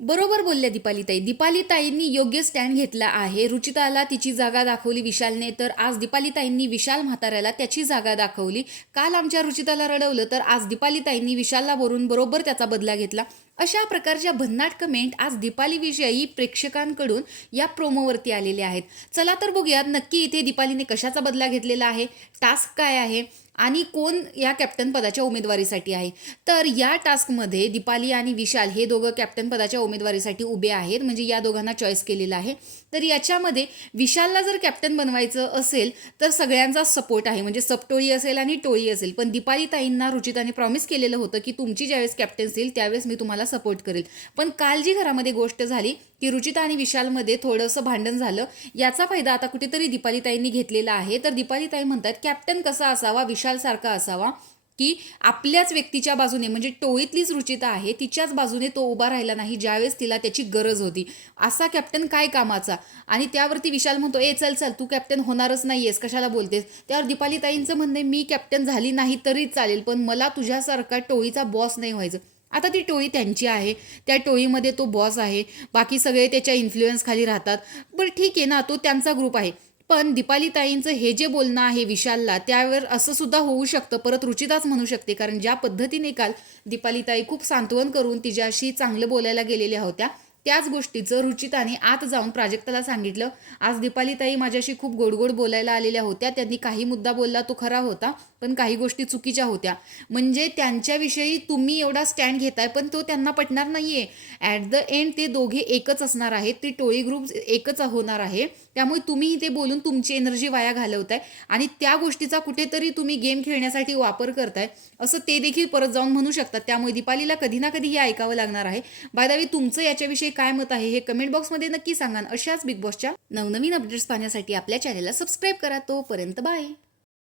बरोबर बोलल्या दीपालीताई. दीपालीताईंनी योग्य स्टँड घेतला आहे. रुचिताला तिची जागा दाखवली विशालने, तर आज दीपालीताईंनी विशाल म्हाताऱ्याला त्याची जागा दाखवली. काल आमच्या रुचिताला रडवलं, तर आज दीपालीताईंनी विशालला बोलून बरोबर त्याचा बदला घेतला. अशा प्रकारच्या भन्नाट कमेंट आज दीपालीविषयी प्रेक्षकांकडून या प्रोमोवरती आलेल्या आहेत. चला तर बघूयात नक्की इथे दीपालीने कशाचा बदला घेतलेला आहे, टास्क काय आहे आणि कोण या कॅप्टन पदाच्या उमेदवारीसाठी आहे. तर या टास्कमध्ये दीपाली आणि विशाल हे दोघं कॅप्टन पदाच्या उमेदवारीसाठी उभे आहेत. म्हणजे या दोघांना चॉईस केलेला आहे. तर याच्यामध्ये विशालला जर कॅप्टन बनवायचं असेल तर सगळ्यांचा सपोर्ट आहे. म्हणजे सबटोळी असेल आणि टोळी असेल. पण दीपालीताईंना रुचिताने प्रॉमिस केलेलं होतं की तुमची ज्यावेळेस कॅप्टन्सी येईल त्यावेळेस मी तुम्हाला सपोर्ट करेल. पण काल जी घरामध्ये गोष्ट झाली की रुचिता आणि विशालमध्ये थोडंसं भांडण झालं. याचा फायदा आता कुठेतरी दीपालीताईंनी घेतलेला आहे. तर दीपालीताई म्हणतात कॅप्टन कसा असावा, विशालसारखा असावा की आपल्याच व्यक्तीच्या बाजूने, म्हणजे टोळीतलीच रुचिता आहे तिच्याच बाजूने तो उभा राहिला नाही ज्यावेळेस तिला त्याची गरज होती. असा कॅप्टन काय कामाचा. आणि त्यावरती विशाल म्हणतो ए चल चल तू कॅप्टन होणारच नाहीयेस, कशाला बोलतेस. त्यावर दीपालीताईंचं म्हणणं आहे मी कॅप्टन झाली नाही तरी चालेल, पण मला तुझ्यासारखा टोळीचा बॉस नाही व्हायचं. आता ती टोळी त्यांची आहे, त्या टोळीमध्ये तो बॉस आहे, बाकी सगळे त्याच्या इन्फ्लुएन्स खाली राहतात. बरं ठीक आहे ना, तो त्यांचा ग्रुप आहे. पण दीपालीताईंचं हे जे बोलणं आहे विशालला त्यावर असं सुद्धा होऊ शकतं, परत रुचिताच म्हणू शकते. कारण ज्या पद्धतीने काल दीपालीताई खूप सांत्वन करून तिच्याशी चांगलं बोलायला गेलेल्या होत्या, त्याच गोष्टीचं रुचिताने आत जाऊन प्राजक्ताला सांगितलं. आज दीपालीताई माझ्याशी खूप गोडगोड बोलायला आलेल्या होत्या. त्यांनी काही मुद्दा बोलला तो खरा होता, पण काही गोष्टी चुकीच्या होत्या. म्हणजे त्यांच्याविषयी तुम्ही एवढा स्टँड घेताय पण तो त्यांना पटणार नाहीये. ॲट द एंड ते दोघे एकच असणार आहेत, ती टोळी ग्रुप एकच होणार आहे. त्यामुळे तुम्ही ते बोलून तुमची एनर्जी वाया घालवताय आणि त्या गोष्टीचा कुठेतरी तुम्ही गेम खेळण्यासाठी वापर करताय असं ते देखील परत जाऊन म्हणू शकतात. त्यामुळे दीपालीला कधी ना कधी हे ऐकावं लागणार आहे. बाय द वे तुमचं याच्याविषयी काय मत आहे हे कमेंट बॉक्समध्ये नक्की सांगा. अशाच बिग बॉसच्या नवनवीन अपडेट्स पाहण्यासाठी आपल्या चॅनलला सबस्क्राईब करा. तोपर्यंत बाय.